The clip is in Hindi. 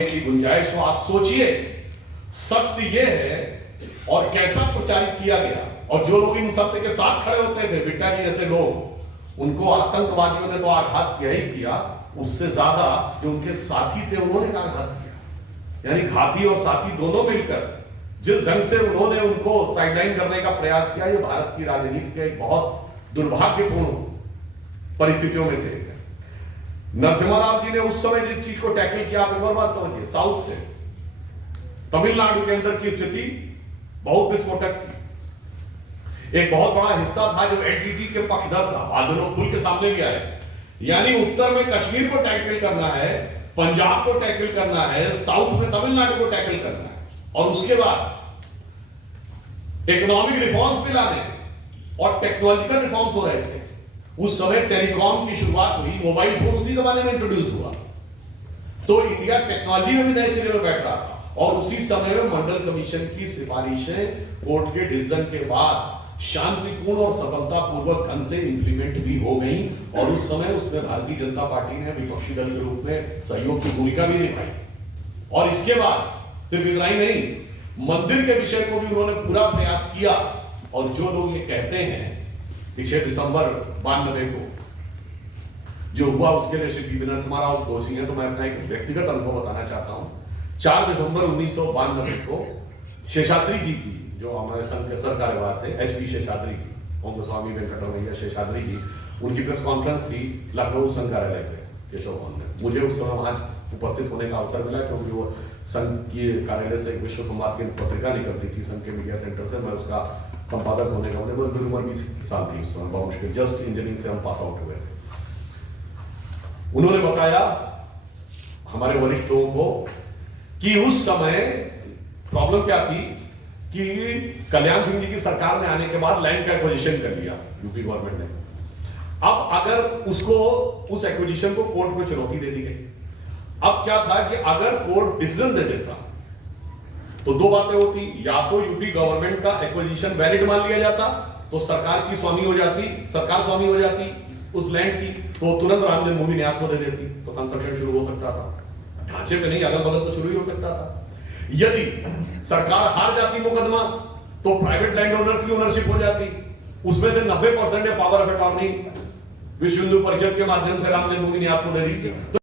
की गुंजाइश हो। आप सोचिए, सत्य यह है और कैसा प्रचारित किया गया, और जो लोग इन सत्य के साथ खड़े होते थे, बिट्टा जी जैसे लोग, उनको आतंकवादियों ने तो आघात किया ही किया, उससे ज्यादा जो उनके साथी थे उन्होंने आघात किया। यानी घाती और साथी दोनों मिलकर जिस ढंग से उन्होंने उनको साइडलाइन करने का प्रयास किया, ये भारत की राजनीति के एक बहुत दुर्भाग्यपूर्ण परिस्थितियों में से एक है। नरसिम्हा राव जी ने उस समय जिस चीज को टैकल किया, आप एक और बात समझिए, साउथ से तमिलनाडु के अंदर की स्थिति बहुत विस्फोटक थी। एक बहुत बड़ा हिस्सा था जो एलटीटी के पक्षधर था, बाद में लोग खुल के सामने भी आए। यानी उत्तर में कश्मीर को टैकल करना है, पंजाब को टैकल करना है, साउथ में तमिलनाडु को टैकल करना है, और उसके बाद इकोनॉमिक रिफॉर्म्स भी लाने और टेक्नोलॉजिकल रिफॉर्म्स हो रहे थे। उस समय टेलीकॉम की शुरुआत हुई, मोबाइल फोन उसी जमाने में इंट्रोड्यूस हुआ, तो इंडिया टेक्नोलॉजी में भी नए सिरे में बैठ रहा था। और उसी समय में मंडल कमीशन की सिफारिशें कोर्ट के डिसीजन के बाद शांतिपूर्ण और सफलतापूर्वक ढंग से इंप्लीमेंट भी हो गई, और उस समय उसमें भारतीय जनता पार्टी ने विपक्षी दल के रूप में सहयोग की भूमिका भी निभाई। और इसके बाद सिर्फ इतना ही नहीं, मंदिर के विषय को भी उन्होंने पूरा प्रयास किया। और जो लोग ये कहते हैं कि 6 दिसंबर 92 को जो हुआ उसके लिए श्री पी नरसिम्हा राव दोषी है, तो मैं अपना एक व्यक्तिगत अनुभव बताना चाहता हूं। 4 दिसंबर 1992 को शेषाद्री जी की, जो हमारे संघ के सर कार्यवाह थे, एचपी शेषाद्री जी, ओम स्वामी वेंकटरमैया शेषाद्री जी, उनकी प्रेस कॉन्फ्रेंस थी लखनऊ संघ कार्यालय पे केशव भवन में। मुझे उस समय वहां उपस्थित होने का अवसर मिला, क्योंकि वो संघ की कार्यालय से एक विश्व संवाद की पत्रिका निकलती थी संघ के मीडिया सेंटर से, मैं उसका संपादक होने का, मेरी उम्र 20 साल थी उस समय, बहुत मुश्किल, जस्ट इंजीनियरिंग से हम पास आउट हुए थे। उन्होंने बताया हमारे वरिष्ठ लोगों को कि उस समय प्रॉब्लम क्या थी कि कल्याण सिंह जी की सरकार ने आने के बाद लैंड का एक्विजिशन कर लिया यूपी गवर्नमेंट ने। अब अगर उसको, उस एक्विजिशन को कोर्ट में चुनौती दे दी गई। अब क्या था कि अगर कोर्ट डिसीजन दे देता तो 2 बातें होती, या तो यूपी गवर्नमेंट का एक्विजिशन वैलिड मान लिया जाता, तो सरकार की स्वामी हो जाती, सरकार स्वामी हो जाती उस लैंड की, तो तुरंत राम जन्मभूमि न्यास को दे देती, तो कंस्ट्रक्शन शुरू हो सकता था। ढांचे पे नहीं, अगल बगल तो शुरू ही हो सकता था। यदि सरकार हार जाती मुकदमा, तो प्राइवेट लैंड ओनर्स की ओनरशिप हो जाती, उसमें से 90% पावर ऑफ अटॉर्नी विश्व हिंदू परिषद के माध्यम से राम जन्मभूमि न्यास को दे दी थी।